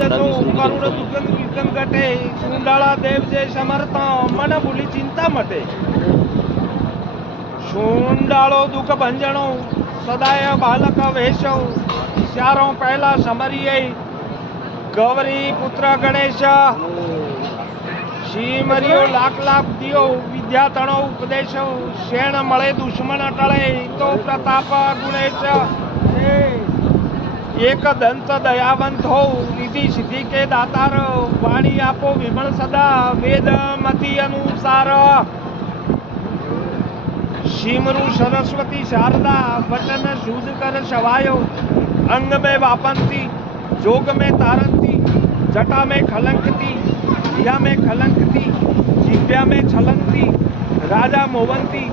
जसो करुण दुखन कीर्तन घटे सुंडाला देव जे समर्थ मन भूली चिंता मटे सुंडालो दुख भंजनो सदाय बालक वेशो श्यारो पहला समरिये गौरी पुत्र गणेश श्री मरियो लाख लाख दियो विद्या तणो उपदेशो शेण मळे दुश्मन टळे तो प्रताप गुणेश एक दंत दयावंत हो रिद्धि सिद्धि के दातार वाणी आपो विमल सदा वेद मति अनुसार शिमरु सरस्वती शारदा वचन शूज कर शवायो अंग में वापंती जोग में तारंती जटा में खलंकती दिया में खलंकती जिव्या में छलंती राजा मोवंती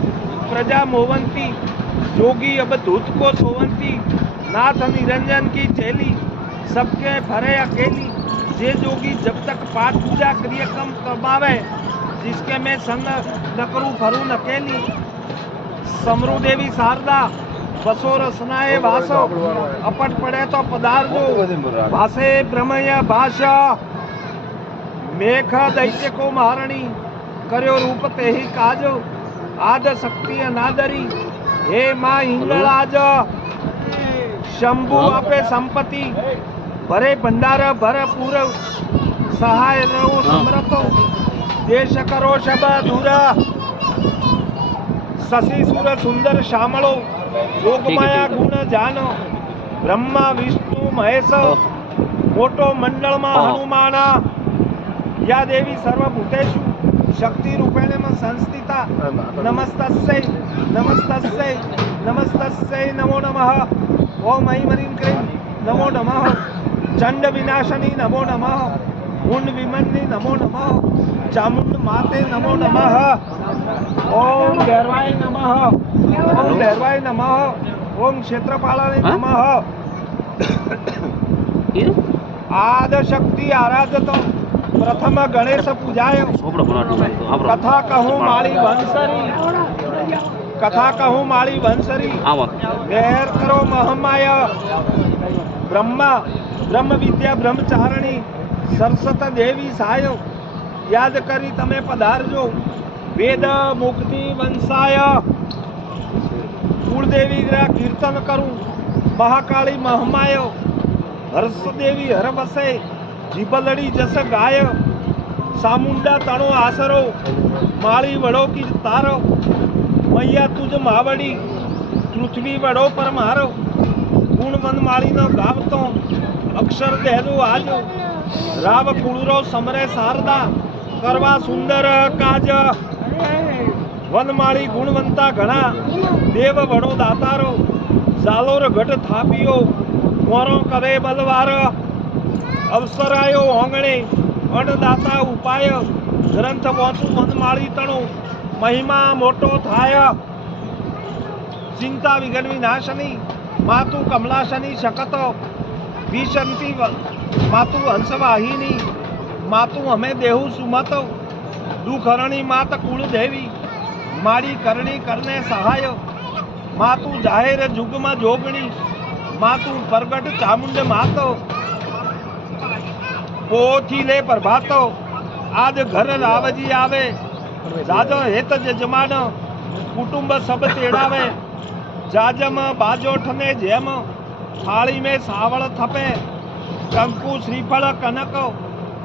प्रजा मोवंती जोगी अब दूत को सोवंती नाथ निरंजन की चेली सबके भरे अकेली जे जोगी जब तक पाठ पूजा क्रियक्रम करवावे जिसके में संग न करूं भरू नकेली समरू देवी शारदा बसो रसनाए वासो अपट पड़े तो पदार्थो भाषे ब्रह्मय भाषा मेघ दैत्य को महारणी कर्यो रूप ते ही काजो आद शक्ति अनादरी हे मां हिंगलाज शंभु आपे संपत्ति भरे भंडार भर पूरव सहाय रहो समरतो देश करो शब दूर शशि सुर सुंदर श्यामलो जोगमाया गुण जानो ब्रह्मा विष्णु महेश मोटो मंडल में हनुमाना या देवी सर्वभूतेषु शक्ति रूपेण में संस्थिता नमस्तस्यै नमस्तस्यै नमस्तस्यै नमो नमः ओम ऐं ह्रीं क्लीं नमो नमः चंड विनाशनी नमो नमः मुंड विमन्नी नमो नमः चामुंड माते नमो नमः ओम भैरवाय नमः ओम भैरवाय नमः ओम क्षेत्रपालाय नमः आद शक्ति आराधतो प्रथम गणेश पूजाय कथा कहूँ माली वंशरी कथा कहूँ माली वंशरी गैर करो महमाया ब्रह्मा ब्रह्म विद्या ब्रह्मचारिणी सरस्वत देवी सायो याद करी तमे पधारजो वेद मुक्ति वंशाय कुलदेवी ग्रह कीर्तन करूं महाकाली महमायो हर्ष देवी हर बसे जीबलड़ी जस गाय सामुंडा तणो आसरो माली वड़ो की तारो मैया तुझ मावड़ी पृथ्वी वड़ो पर मारो गुण वन माली नो गावतो अक्षर देदो आज राव कुड़रो समरे शारदा करवा सुंदर काज वनमाली गुणवंता घना देव वड़ो दातारो जालोर घट थापियो मोरो करे बलवार अवसरायो ओंगणे अणदाता उपाय ग्रंथ वाचू वनमाली तणो महिमा मोटो थाय चिंता विघ्न विनाशनी मातु कमलाशनी शकतो विशंति मातु हंसवाहिनी मातु हमें देहु सुमतो दुखरणी मात कुल देवी माड़ी करणी करने सहाय मातु जाहिर जुगमा जोगणी मातु प्रगट चामुंड मातो पोथी ले प्रभातो आज घर रावजी आवे जाजो हेत जजमान कुटुंब सब तेड़ावे जाजम बाजोठ ने जेम थाली में सावल थपे कंकु श्रीफल कनक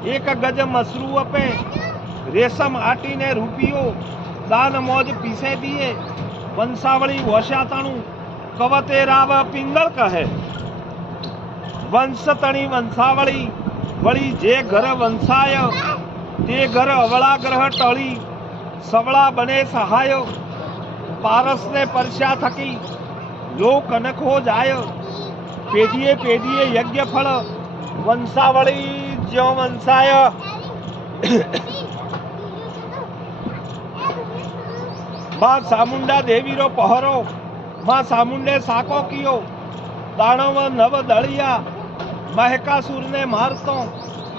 एक गज मसरू अपे रेशम आटी ने रूपियो दान मौज पीसे दिए वंशावली वशाताणु कवते राव पिंगल कहे वंश तणी वंशावली वળી જે ઘર વંશાય તે ઘર અવળા ગ્રહ ટળી સવળા બને સહાય પારસને પરસ્યા થકી લો કનખો જાય પેઢીએ પેઢીએ યજ્ઞ ફળ વંશાવળી જ્યો વંશાય मां सामुंडा देवी रो पहरो मां सामुंडे साको कियो दानव नव दलिया महकासुर ने मारतो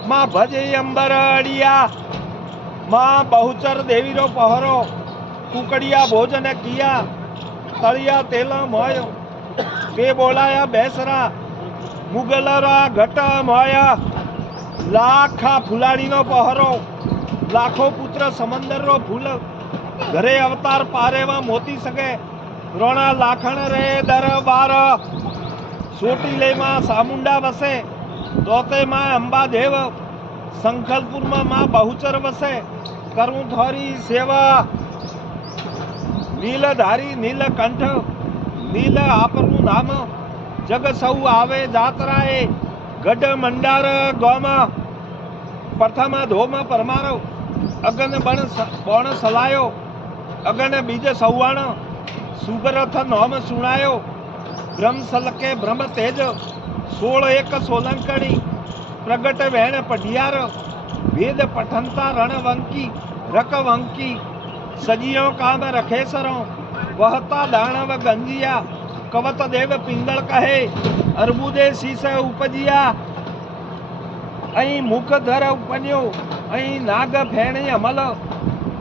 मां भजे अंबर अड़िया मां बहुचर देवी रो पहरो कुकड़िया भोजन किया तलिया तेल मोयो पे बोलाया बेसरा मुगलरा घट मोया લાખા ફૂલાડીનો પહરો, લાખો પુત્ર સમંદરનો ફૂલ, ઘરે અવતાર પારેવા મોતી સગે, રોણા લાખણ રે દરબાર, ચોટીલેમાં સામુંડા વસે, દોતેમાં અંબાદેવ, સંખલપુરમાં માં બહુચર વસે, કરું થોરી સેવા, નીલધારી નીલકંઠ, નીલ આપરું નામ, જગ સૌ આવે જાતરાએ, ગઢ મંડાર ગોમ, પ્રથમ ધોમ પરમારો, અગન બોણ સલાયો, અગન બીજ સૌવાણ, સુગરથ નોમ સુણાયો, બ્રહ્મ સલકે બ્રહ્મ તેજ, 16 સોલંકણી, પ્રગટ વેણ પઢિયાર, વેદ પઠનતા રણવંકી, રકવંકી, સજીયો કામ રખેસરો, વહતા દાણવ ગંजिया, કવત દેવ પિંગળ કહે, અર્બુદે શીશ ઉપજિયા, અહીં મુખધર ઉપન્યો, અહીં નાગ ફેણી અમલ,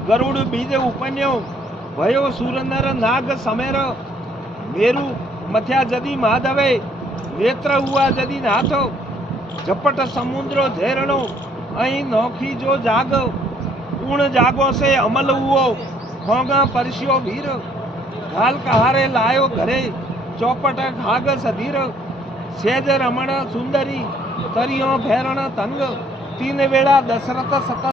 ગરુડ બીજ ઉપન્યો, ભયો સુરનર નાગ સમેર, મેરુ મથ્યા જદી માધવે, નેત્ર હુઆ જદી નાથ, ઝપટ સમુદ્ર ઝેરણો, અહીં નોખી જો જાગ, પૂર્ણ જાગો સે અમલ હુઓ, ખોગા પરસ્યો વીર, ઘાલ કહારે લાયો ઘરે, ચોપટ ખાગ સધીર, સેજ રમણ સુંદરી, તરિયો ફેરણ તંગ, તીન વેળા દશરથ સત